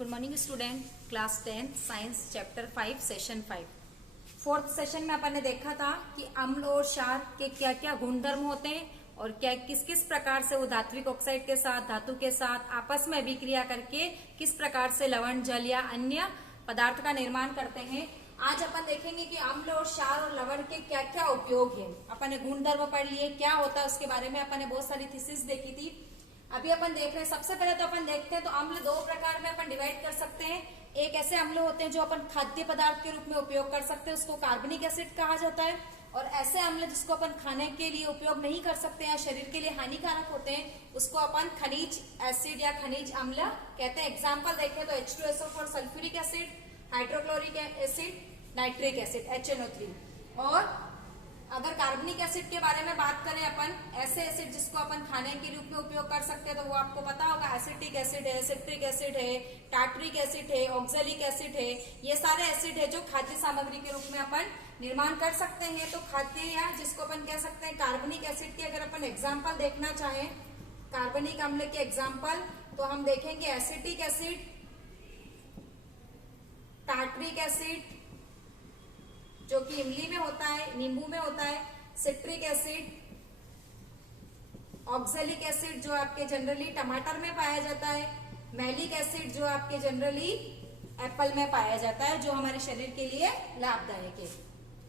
Good morning student, class 10 science chapter 5 session 5। Fourth session में अपन ने देखा था कि अम्ल और क्षार के क्या क्या गुणधर्म होते हैं और क्या किस किस प्रकार से वो धात्विक ऑक्साइड के साथ, धातु के साथ आपस में अभिक्रिया करके किस प्रकार से लवण, जल या अन्य पदार्थ का निर्माण करते हैं। आज अपन देखेंगे कि अम्ल और क्षार और लवण के क्या क्या उपयोग है। अपन ने गुणधर्म पढ़ लिए, क्या होता है उसके बारे में अपन ने बहुत सारी थीसिस देखी थी। अभी अपन देख रहे हैं, सबसे पहले तो अपन देखते हैं तो अम्ल दो प्रकार में अपन डिवाइड कर सकते हैं। एक ऐसे अम्ल होते हैं जो अपन खाद्य पदार्थ के रूप में उपयोग कर सकते हैं, उसको कार्बनिक एसिड कहा जाता है। और ऐसे अम्ल जिसको अपन खाने के लिए उपयोग नहीं कर सकते या शरीर के लिए हानिकारक होते हैं, उसको अपन खनिज एसिड या खनिज अम्ल कहते हैं। एग्जाम्पल देखें तो H2SO4 sulphuric acid, hydrochloric acid, nitric acid HNO3। और अगर कार्बनिक एसिड के बारे में बात करें अपन, ऐसे एसिड जिसको अपन खाने के रूप में उपयोग कर सकते हैं, तो वो आपको पता होगा एसिटिक एसिड है, सिट्रिक एसिड है, टार्टरिक एसिड है, ऑक्जेलिक एसिड है। ये सारे एसिड है जो खाद्य सामग्री के रूप में अपन निर्माण कर सकते हैं। तो खाद्य या जिसको अपन कह सकते हैं कार्बनिक एसिड के अगर अपन एग्जाम्पल देखना चाहें, कार्बनिक अम्ल के एग्जाम्पल, तो हम देखेंगे एसिटिक एसिड, टार्टरिक एसिड जो कि इमली में होता है, नींबू में होता है, सिट्रिक एसिड, ऑक्जेलिक एसिड जो आपके जनरली टमाटर में पाया जाता है, मैलिक एसिड जो आपके जनरली एप्पल में पाया जाता है, जो हमारे शरीर के लिए लाभदायक है।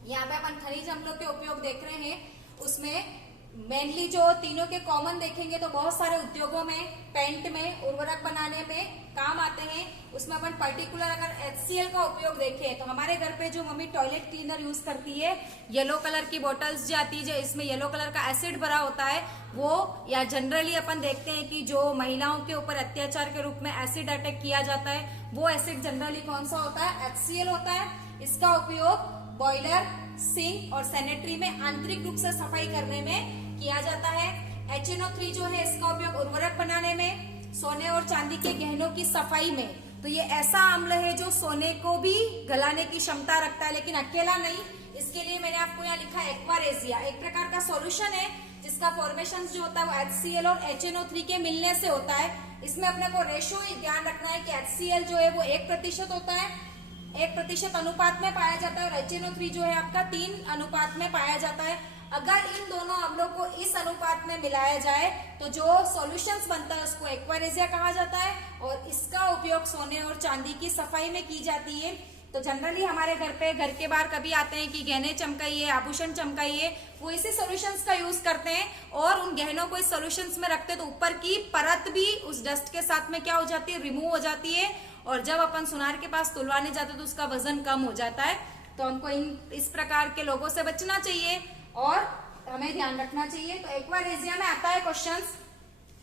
यहाँ पे अपन खनिज अम्लों के उपयोग देख रहे हैं। उसमें मेनली जो तीनों के कॉमन देखेंगे तो बहुत सारे उद्योगों में, पेंट में, उर्वरक बनाने में काम आते हैं। उसमें अपन पर्टिकुलर अगर HCl का उपयोग देखें तो हमारे घर पे जो मम्मी टॉयलेट क्लीनर यूज करती है, येलो कलर की बोटल्स जो आती है, जो इसमें येलो कलर का एसिड भरा होता है वो, या जनरली अपन देखते हैं कि जो महिलाओं के ऊपर अत्याचार के रूप में एसिड अटैक किया जाता है, वो एसिड जनरली कौन सा होता है? HCl होता है। इसका उपयोग बॉयलर, सिंक और सैनिटरी में आंतरिक रूप से सफाई करने में किया जाता है। HNO3 जो है इसका उपयोग उर्वरक बनाने में, सोने और चांदी के गहनों की सफाई में। तो ये ऐसा अम्ल है जो सोने को भी गलाने की क्षमता रखता है, लेकिन अकेला नहीं। इसके लिए मैंने आपको यहाँ लिखा है एक्वारेजिया, एक प्रकार का सॉल्यूशन है जिसका फॉर्मेशन जो होता है वो HCl और HNO3 के मिलने से होता है। इसमें अपने को रेशो ध्यान रखना है कि HCl जो है वो 1% होता है, 1% अनुपात में पाया जाता है, और HNO3 जो है आपका 3 अनुपात में पाया जाता है। अगर इन दोनों अम्लों को इस अनुपात में मिलाया जाए तो जो सॉल्यूशंस बनता है उसको एक्वारेजिया कहा जाता है, और इसका उपयोग सोने और चांदी की सफाई में की जाती है। तो जनरली हमारे घर पे, घर के बाहर कभी आते हैं कि गहने चमकाइए, आभूषण चमकाइए, वो इसी सॉल्यूशंस का यूज करते हैं और उन गहनों को इस सॉल्यूशंस में रखते हैं, तो ऊपर की परत भी उस डस्ट के साथ में क्या हो जाती है? रिमूव हो जाती है। और जब अपन सुनार के पास तुलवाने जाते तो उसका वजन कम हो जाता है। तो हमको इस प्रकार के लोगों से बचना चाहिए और हमें ध्यान रखना चाहिए। तो एक्वारेजिया में आता है क्वेश्चंस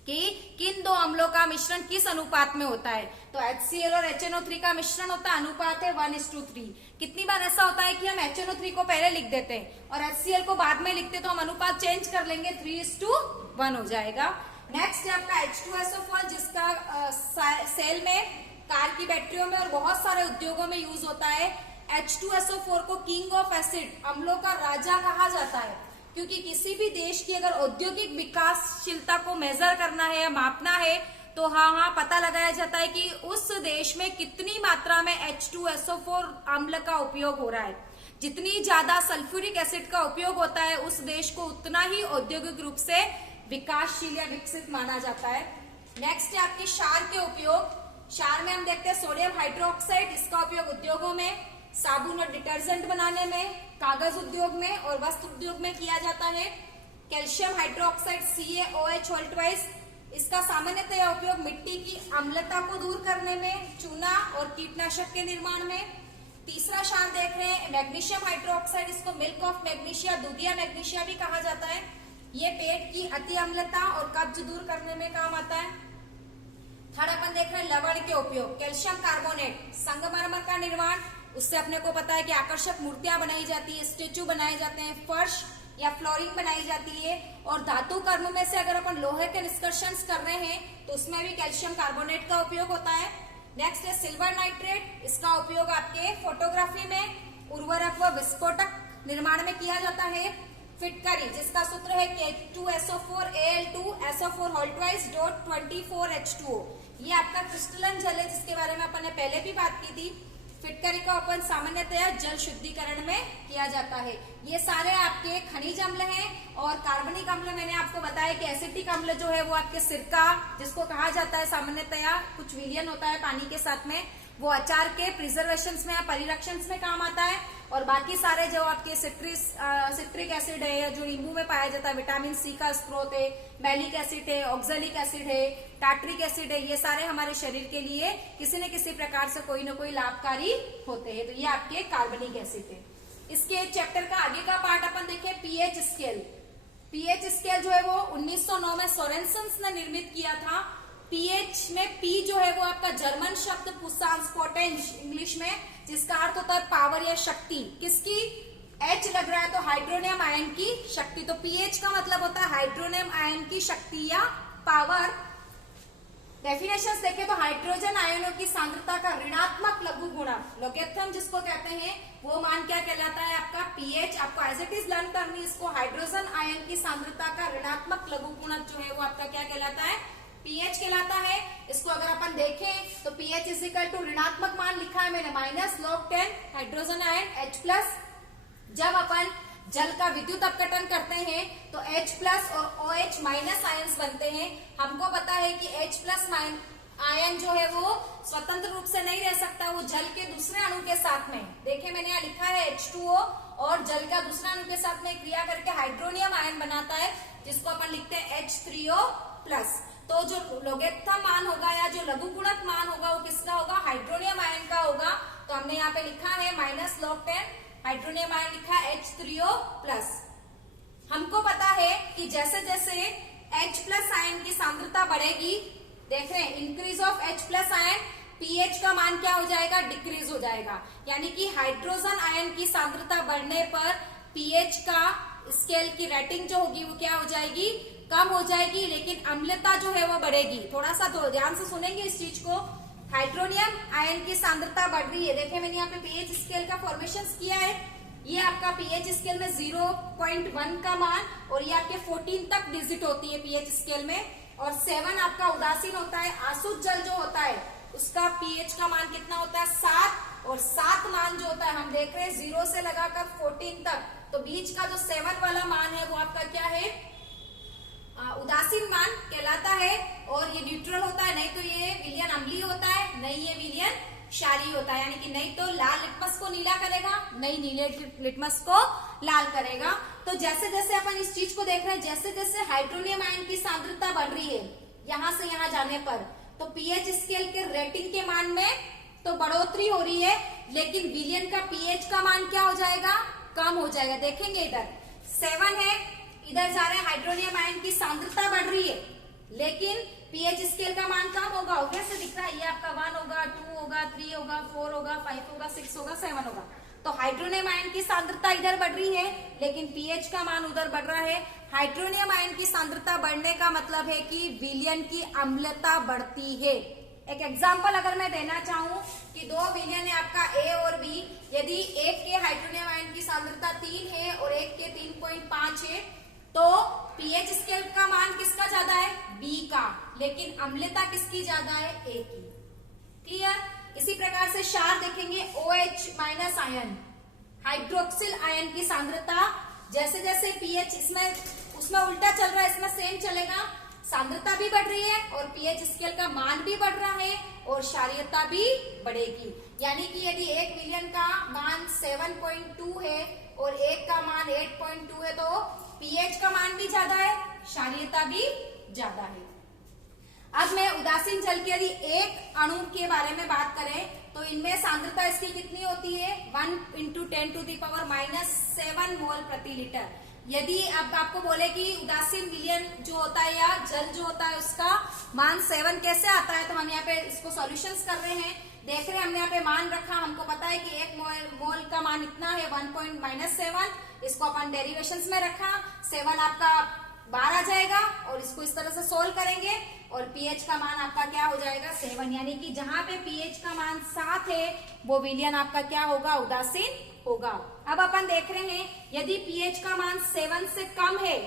कि किन दो अम्लों का मिश्रण किस अनुपात में होता है? तो HCl और HNO3 का मिश्रण होता है, अनुपात है 1:3। कितनी बार ऐसा होता है कि हम HNO3 को पहले लिख देते हैं और HCl को बाद में लिखते, तो हम अनुपात चेंज कर लेंगे, 3:1 हो जाएगा। नेक्स्ट है आपका H2SO4, जिसका सेल में, कार की बैटरियों में और बहुत सारे उद्योगों में यूज होता है। H2SO4 को किंग ऑफ एसिड, अम्लों का राजा कहा जाता है, क्योंकि किसी भी देश की अगर औद्योगिक विकासशीलता को मेजर करना है या मापना है तो हाँ पता लगाया जाता है कि उस देश में कितनी मात्रा में H2SO4 अम्ल का उपयोग हो रहा है। जितनी ज्यादा सल्फ्यूरिक एसिड का उपयोग होता है उस देश को उतना ही औद्योगिक रूप से विकासशील या विकसित माना जाता है। नेक्स्ट है आपके क्षार के उपयोग। क्षार में हम देखते हैं सोडियम हाइड्रोक्साइड, इसका उपयोग उद्योगों में, साबुन और डिटर्जेंट बनाने में, कागज उद्योग में और वस्त्र उद्योग में किया जाता है। कैल्शियम हाइड्रोक्साइड CaOH, इसका सामान्यतः उपयोग मिट्टी की अम्लता को दूर करने में, चूना और कीटनाशक के निर्माण में। तीसरा क्षार देख रहे हैं मैग्नीशियम हाइड्रोक्साइड, इसको मिल्क ऑफ मैग्नीशिया, दूधिया मैग्नीशिया भी कहा जाता है। ये पेट की अति अम्लता और कब्ज दूर करने में काम आता है। थर्ड अपन देख रहे हैं लवण के उपयोग। कैल्शियम कार्बोनेट, संगमरमर का निर्माण, उससे अपने को पता है कि आकर्षक मूर्तियां बनाई जाती है, स्टेचू बनाए जाते हैं, फर्श या फ्लोरिंग बनाई जाती है। और धातु कर्म में से अगर अपन लोहे के निष्कर्षण कर रहे हैं तो उसमें भी कैल्शियम कार्बोनेट का उपयोग होता है। नेक्स्ट है सिल्वर नाइट्रेट, इसका उपयोग आपके फोटोग्राफी में, उर्वरक व विस्फोटक निर्माण में किया जाता है। फिटकरी, जिसका सूत्र है K2SO4Al2SO4 24H2O, ये आपका क्रिस्टलन जल है जिसके बारे में अपन ने पहले भी बात की थी। फिटकरी का उपयोग सामान्यतया जल शुद्धिकरण में किया जाता है। ये सारे आपके खनिज अम्ल हैं और कार्बनिक अम्ल मैंने आपको बताया कि एसिटिक अम्ल जो है वो आपके सिरका जिसको कहा जाता है सामान्यतया कुछ विलयन होता है पानी के साथ में, वो अचार के प्रिजर्वेशन में या परिरक्षण में काम आता है। और बाकी सारे जो आपके सिट्रिक एसिड है जो नींबू में पाया जाता है, विटामिन सी का स्रोत है, मैलिक एसिड है, ऑक्जेलिक एसिड है, टार्ट्रिक एसिड है, ये सारे हमारे शरीर के लिए किसी न किसी प्रकार से कोई ना कोई लाभकारी होते हैं। तो ये आपके कार्बनिक एसिड है। इसके चैप्टर का आगे का पार्ट अपन देखें पीएच स्केल। पीएच स्केल जो है वो 1909 में सोरेनसन ने निर्मित किया था। पीएच में पी जो है वो आपका जर्मन शब्द पुसांस पोटेंश इंग्लिश में, जिसका अर्थ होता है पावर या शक्ति। किसकी? एच लग रहा है तो हाइड्रोनियम आयन की शक्ति। तो पीएच का मतलब होता है हाइड्रोनियम आयन की शक्ति या पावर। डेफिनेशंस देखें तो हाइड्रोजन आयनों की सांद्रता का ऋणात्मक लघु गुणक लोगेथम जिसको कहते हैं वो मान क्या कहलाता है आपका पीएच। आपको एज इट इज लर्न करनी, इसको हाइड्रोजन आयन की सांद्रता का ऋणात्मक लघु गुणक जो है वो आपका क्या कहलाता है? पीएच कहलाता है। इसको अगर अपन देखें तो पीएच इज इक्वल टू ऋणात्मक मान लिखा है मैंने -log10 हाइड्रोजन आयन H+। जब अपन जल का विद्युत अपघटन करते हैं तो H+ और OH- आयन्स बनते हैं। हमको पता है कि H+ आयन जो है वो स्वतंत्र रूप से नहीं रह सकता, वो जल के दूसरे अणु के साथ में, देखिए मैंने यहाँ लिखा है H2O, और जल का दूसरा अणु के साथ में क्रिया करके हाइड्रोनियम आयन बनाता है जिसको अपन लिखते हैं H3O+। तो जो लोगेथम मान होगा या जो लघु गुणक मान होगा वो किसका होगा? हाइड्रोनियम आयन का होगा। तो हमने यहाँ पे लिखा है -log10 हाइड्रोनियम आयन लिखा है H3O+। हमको पता है कि जैसे जैसे H+ आयन की सांद्रता बढ़ेगी, देख रहे हैं increase of H+ ion, pH का मान क्या हो जाएगा? डिक्रीज हो जाएगा। यानी कि हाइड्रोजन आयन की सांद्रता बढ़ने पर पीएच का स्केल की रेटिंग जो होगी वो क्या हो जाएगी? कम हो जाएगी, लेकिन अम्लता जो है वो बढ़ेगी। थोड़ा सा तो ध्यान से सुनेंगे इस चीज को। हाइड्रोनियम आयन की सांद्रता बढ़ रही है, देखिए मैंने यहाँ पे पीएच स्केल का फॉर्मेशन किया है। ये आपका पीएच स्केल में 0.1 का मान, और ये आपके 14 तक डिजिट होती है पीएच स्केल में, और 7 आपका उदासीन होता है। आसुत जल जो होता है उसका पीएच का मान कितना होता है? 7, और 7 मान जो होता है हम देख रहे हैं 0 से लगाकर 14 तक, तो बीच का जो 7 वाला मान है वो आपका क्या है? उदासीन मान कहलाता है। और ये न्यूट्रल होता है, नहीं तो ये विलयन अम्लीय होता है, नहीं ये विलयन क्षारीय होता है। यानी कि नहीं तो लाल लिटमस को नीला करेगा, नहीं नीले लिटमस को लाल करेगा। तो जैसे जैसे अपन इस चीज को देख रहे हैं, जैसे जैसे हाइड्रोनियम आयन की सांद्रता बढ़ रही है यहां से यहां जाने पर, तो पीएच स्केल के रेटिंग के मान में तो बढ़ोतरी हो रही है, लेकिन विलयन का पीएच का मान क्या हो जाएगा? कम हो जाएगा। देखेंगे इधर 7 है, इधर जा रहे हैं हाइड्रोनियम आयन की सांद्रता बढ़ रही है, लेकिन पीएच स्केल का मान कम होगा। ऑब्वियस दिख रहा है, ये आपका 1 होगा, 2 होगा, 3 होगा, 4 होगा, 5 होगा, 6 होगा, 7 होगा। तो हाइड्रोनियम आयन की सांद्रता इधर बढ़ रही है, लेकिन पीएच का मान उधर बढ़ रहा है। हाइड्रोनियम आयन की सांद्रता बढ़ने का मतलब है कि विलयन की अम्लता बढ़ती है। एक एग्जाम्पल अगर मैं देना चाहूं कि 2 विलयन है आपका ए और बी, यदि एक के हाइड्रोनियम आयन की सांद्रता 3 है और एक के 3.5 है, तो पीएच स्केल का मान किसका ज्यादा है? बी का, लेकिन अम्लता किसकी ज्यादा है? ए की। क्लियर? इसी प्रकार से क्षार देखेंगे, OH- आयन, हाइड्रोक्सिल आयन की सांद्रता जैसे जैसे पीएच इसमें उसमें उल्टा चल रहा है, इसमें सेम चलेगा, सांद्रता भी बढ़ रही है और पीएच स्केल का मान भी बढ़ रहा है और क्षारीयता भी बढ़ेगी। यानी कि यदि एक विलयन का मान 7.2 है और एक का मान 8.2 है, तो पीएच का मान भी ज्यादा है, क्षारीयता भी ज्यादा है। अब मैं उदासीन जल के यदि एक अणु के बारे में बात करें तो इनमें सांद्रता इसकी कितनी होती है? 1 × 10⁻⁷ मोल प्रति लीटर। यदि अब आपको बोले कि उदासीन विलयन जो होता है या जल जो होता है उसका मान 7 कैसे आता है, तो हम यहाँ पे इसको सॉल्यूशंस कर रहे हैं। देख रहे हैं हमने यहाँ पे मान रखा, हमको पता है कि 1 मोल का मान इतना है 1.-7, इसको अपन डेरिवेशंस में रखा, 7 आपका बार आ जाएगा और इसको इस तरह से सोल्व करेंगे और पीएच का मान आपका क्या हो जाएगा? 7। यानी कि जहां पे पीएच का मान 7 है वो विलयन आपका क्या होगा? उदासीन होगा। अब अपन देख रहे हैं यदि पीएच का मान 7 से कम है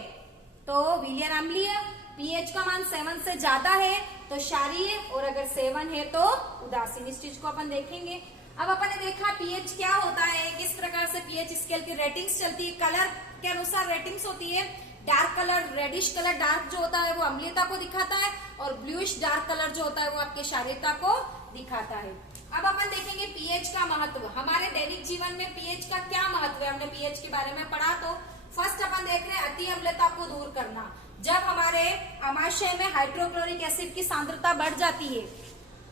तो विलयन अम्लीय, पीएच का मान 7 से ज्यादा है तो क्षारीय, और अगर सेवन है तो उदासीन। इस चीज को अपन देखेंगे। अब अपन ने देखा पीएच क्या होता है, किस प्रकार से पीएच स्केल की रेटिंग्स चलती है, कलर के अनुसार रेटिंग्स होती है। Dark colour, reddish colour dark जो होता है वो अम्लीयता को दिखाता है, और ब्लूइश डार्क कलर जो होता है वो आपके क्षारीयता को दिखाता है। अब अपन देखेंगे पीएच का महत्व। हमारे दैनिक जीवन में पीएच का क्या महत्व है, हमने पीएच के बारे में पढ़ा। तो फर्स्ट अपन देख रहे हैं अति अम्लता को दूर करना। जब हमारे आमाशय में हाइड्रोक्लोरिक एसिड की सांद्रता बढ़ जाती है,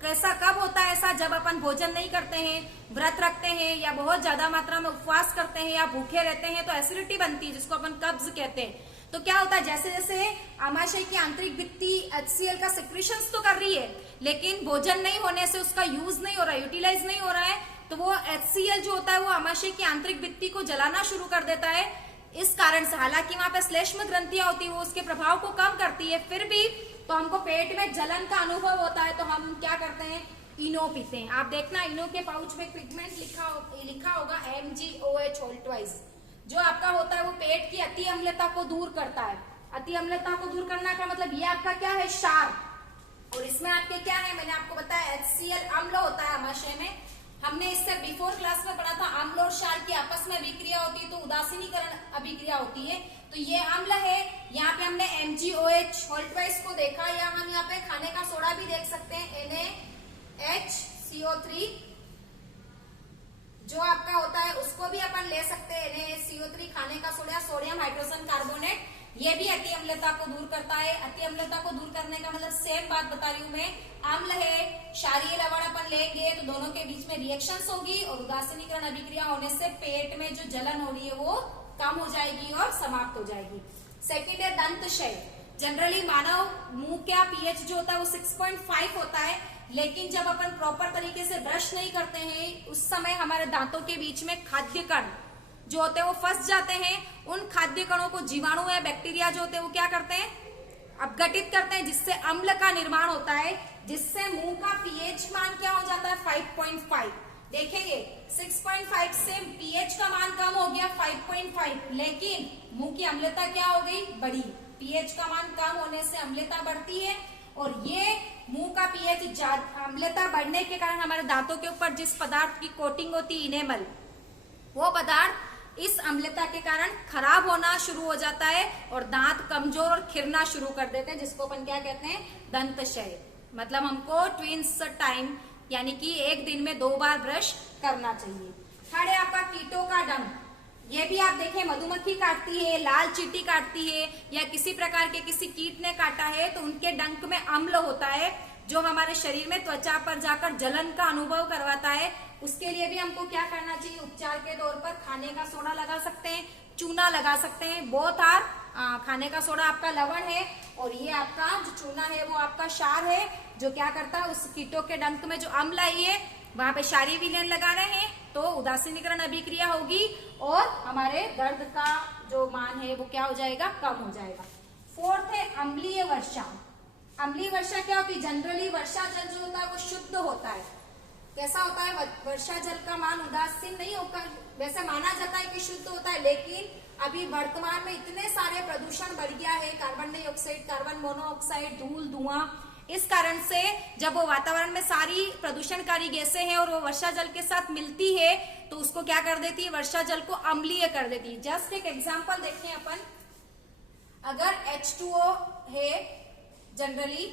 कैसा कब होता है ऐसा, जब अपन भोजन नहीं करते हैं, व्रत रखते हैं, या बहुत ज्यादा मात्रा में उपवास करते हैं, या भूखे रहते हैं, तो एसिडिटी बनती है जिसको अपन कब्ज कहते हैं। तो क्या होता है, जैसे जैसे आमाशय की आंतरिक भित्ति HCl का सिक्रीशंस तो कर रही है, लेकिन भोजन नहीं होने से उसका यूज नहीं हो रहा है, यूटिलाइज नहीं हो रहा है, तो वो HCl जो होता है वो आमाशय की आंतरिक भित्ति को जलाना शुरू कर देता है। इस कारण से, हालांकि वहां पे श्लेष्म ग्रंथियां होती है, वो उसके प्रभाव को कम करती है, फिर भी तो हमको पेट में जलन का अनुभव होता है, तो हम क्या करते हैं, इनो पीते हैं। आप देखना इनो के पाउच में पिगमेंट लिखा होगा MgOH होल ट्वाइस, जो आपका होता है वो पेट की अति अम्लता को दूर करता है। अति अम्लता को दूर करना का मतलब ये आपका क्या है, क्षार, और इसमें आपके क्या है, मैंने आपको बताया HCl अम्ल होता है आमाशय में। हमने इससे बिफोर क्लास में पढ़ा था, अम्ल और क्षार की आपस में अभिक्रिया होती है तो उदासीनीकरण अभिक्रिया होती है। तो ये अम्ल है, यहाँ पे हमने MgOH होल ट्वाइस को देखा, या हम यहाँ पे खाने का सोडा भी देख सकते हैं NaHCO3 जो आपका होता है, उसको भी अपन ले सकते हैं NaHCO3 खाने का सोडा, सोडियम हाइड्रोजन कार्बोनेट, ये भी अति अम्लता को दूर करता है। अति अम्लता को दूर करने का मतलब सेम बात बता रही हूं मैं, अम्ल है, क्षारीय लवण अपन लेंगे तो दोनों के बीच में रिएक्शंस होगी, और उदासीनीकरण अभिक्रिया होने से पेट में जो जलन हो रही है वो कम हो जाएगी और समाप्त हो जाएगी। सेकेंड है दंत क्षय। जनरली मानव मुंह का पीएच जो होता है वो 6.5 होता है, लेकिन जब अपन प्रॉपर तरीके से ब्रश नहीं करते हैं उस समय हमारे दांतों के बीच में खाद्य कण जो होते हैं वो फंस जाते हैं। उन खाद्य कणों को जीवाणु या बैक्टीरिया जो होते हैं वो क्या करते हैं, अपघटित करते हैं, जिससे अम्ल का निर्माण होता है, जिससे मुंह का पीएच मान क्या हो जाता है, 5.5। देखेंगे 6.5 से पीएच का मान कम हो गया 5.5, लेकिन मुंह की अम्लता क्या हो गई, बढ़ी। पीएच का मान कम होने से अम्लता बढ़ती है, और ये मुंह का पीएच अम्लता बढ़ने के कारण हमारे दांतों के ऊपर जिस पदार्थ की कोटिंग होती है इनेमल, वो पदार्थ इस अम्लता के कारण खराब होना शुरू हो जाता है, और दांत कमजोर और खिरना शुरू कर देते हैं, जिसको अपन क्या कहते हैं, दंत क्षय। मतलब हमको ट्विंस टाइम यानी कि एक दिन में 2 बार ब्रश करना चाहिए। थर्ड है आपका कीटों का डंक। ये भी आप देखें, मधुमक्खी काटती है, लाल चींटी काटती है, या किसी प्रकार के किसी कीट ने काटा है तो उनके डंक में अम्ल होता है, जो हमारे शरीर में त्वचा पर जाकर जलन का अनुभव करवाता है। उसके लिए भी हमको क्या करना चाहिए, उपचार के तौर पर खाने का सोडा लगा सकते हैं, चूना लगा सकते हैं। बोथ आर, खाने का सोडा आपका लवण है, और ये आपका जो चूना है वो आपका क्षार है, जो क्या करता है, उस कीटों के डंक में जो अम्ल आई है वहां पे क्षारीय विलयन लगा रहे हैं, तो उदासीनीकरण अभिक्रिया होगी, और हमारे दर्द का जो मान है वो क्या हो जाएगा, कम हो जाएगा। फोर्थ है अम्लीय वर्षा। अम्लीय वर्षा क्या होती है, जनरली वर्षा जल जो होता है वो शुद्ध होता है। कैसा होता है, वर्षा जल का मान उदासीन नहीं होकर, वैसे माना जाता है कि शुद्ध होता है, लेकिन अभी वर्तमान में इतने सारे प्रदूषण बढ़ गया है, कार्बन डाइऑक्साइड, कार्बन मोनोऑक्साइड, धूल, धुआं, इस कारण से जब वो वातावरण में सारी प्रदूषणकारी गैसें हैं और वो वर्षा जल के साथ मिलती है तो उसको क्या कर देती है, वर्षा जल को अम्लीय कर देती है। जस्ट एक एग्जांपल देखें अपन, अगर H2O है, जनरली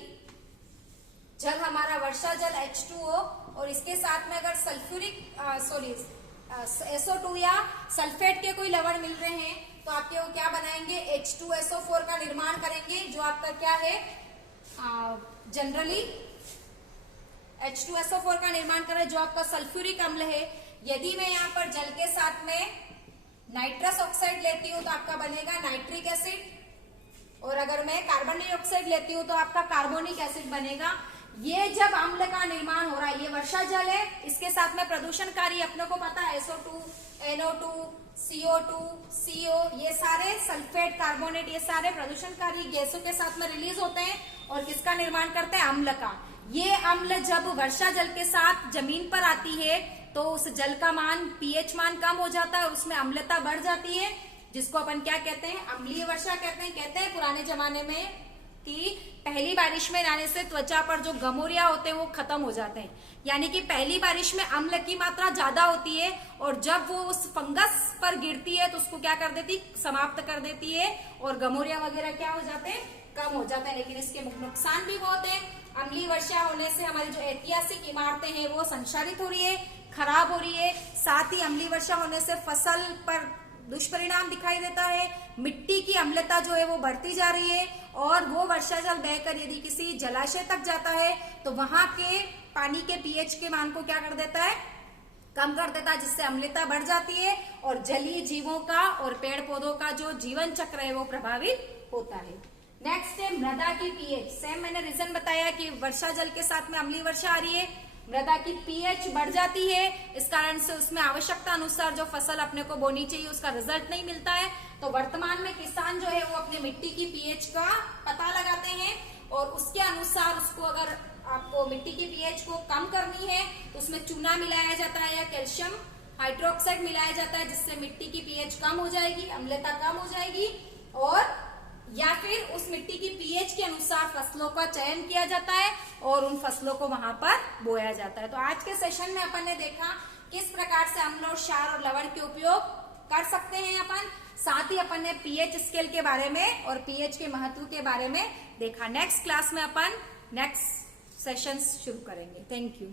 जल हमारा वर्षा जल H2O, और इसके साथ में अगर SO2 या सल्फेट के कोई लवण मिल रहे हैं तो आपके वो क्या बनाएंगे, H2SO4 का निर्माण करेंगे, जो आपका क्या है, जनरली H2SO4 का निर्माण कर रहे हैं, जो आपका सल्फ्यूरिक अम्ल है। यदि मैं यहाँ पर जल के साथ में नाइट्रस ऑक्साइड लेती हूँ तो आपका बनेगा नाइट्रिक एसिड, और अगर मैं कार्बन डाइऑक्साइड लेती हूँ तो आपका कार्बोनिक एसिड बनेगा। ये जब अम्ल का निर्माण हो रहा है, ये वर्षा जल है, इसके साथ में प्रदूषणकारी अपने को पता है SO2, NO2, CO2, CO, ये सारे सल्फेट, कार्बोनेट, ये सारे प्रदूषणकारी गैसों के साथ में रिलीज होते हैं, और किसका निर्माण करते हैं, अम्ल का। ये अम्ल जब वर्षा जल के साथ जमीन पर आती है तो उस जल का मान, पीएच मान कम हो जाता है, और उसमें अम्लता बढ़ जाती है, जिसको अपन क्या कहते हैं, अम्लीय वर्षा कहते हैं। पुराने जमाने में कि पहली बारिश में नहाने से त्वचा पर जो गमोरिया होते हैं वो खत्म हो जाते हैं। यानी कि पहली बारिश में अम्ल की मात्रा ज्यादा होती है और जब वो उस फंगस पर गिरती है तो उसको क्या कर देती, समाप्त कर देती है और गमोरिया वगैरह क्या हो जाते हैं, कम हो जाता है। लेकिन इसके नुकसान भी बहुत है। अम्लीय वर्षा होने से हमारी जो ऐतिहासिक इमारतें हैं वो संक्षारित हो रही है, खराब हो रही है। साथ ही अम्लीय वर्षा होने से फसल पर दुष्परिणाम दिखाई देता है। मिट्टी की अम्लता जो है वो बढ़ती जा रही है और वो वर्षा जल बहकर यदि किसी जलाशय तक जाता है तो वहां के पानी के पीएच के मान को क्या कर देता है, कम कर देता है, जिससे अम्लता बढ़ जाती है और जलीय जीवों का और पेड़ पौधों का जो जीवन चक्र है वो प्रभावित होता है। नेक्स्ट है मृदा की पीएच। सेम मैंने रीजन बताया कि वर्षा जल के साथ में अम्लीय वर्षा आ रही है, मृदा की पीएच बढ़ जाती है, इस कारण से उसमें आवश्यकता अनुसार जो फसल अपने को बोनी चाहिए उसका रिजल्ट नहीं मिलता है। तो वर्तमान में किसान जो है वो अपने मिट्टी की पीएच का पता लगाते हैं और उसके अनुसार उसको, अगर आपको मिट्टी की पीएच को कम करनी है तो उसमें चूना मिलाया जाता है या कैल्शियम हाइड्रोक्साइड मिलाया जाता है, जिससे मिट्टी की पीएच कम हो जाएगी, अम्लता कम हो जाएगी। और या फिर उस मिट्टी की पीएच के अनुसार फसलों का चयन किया जाता है और उन फसलों को वहां पर बोया जाता है। तो आज के सेशन में अपन ने देखा किस प्रकार से अम्ल और क्षार और लवण के उपयोग कर सकते हैं अपन। साथ ही अपन ने पीएच स्केल के बारे में और पीएच के महत्व के बारे में देखा। नेक्स्ट क्लास में अपन नेक्स्ट सेशंस शुरू करेंगे। Thank you.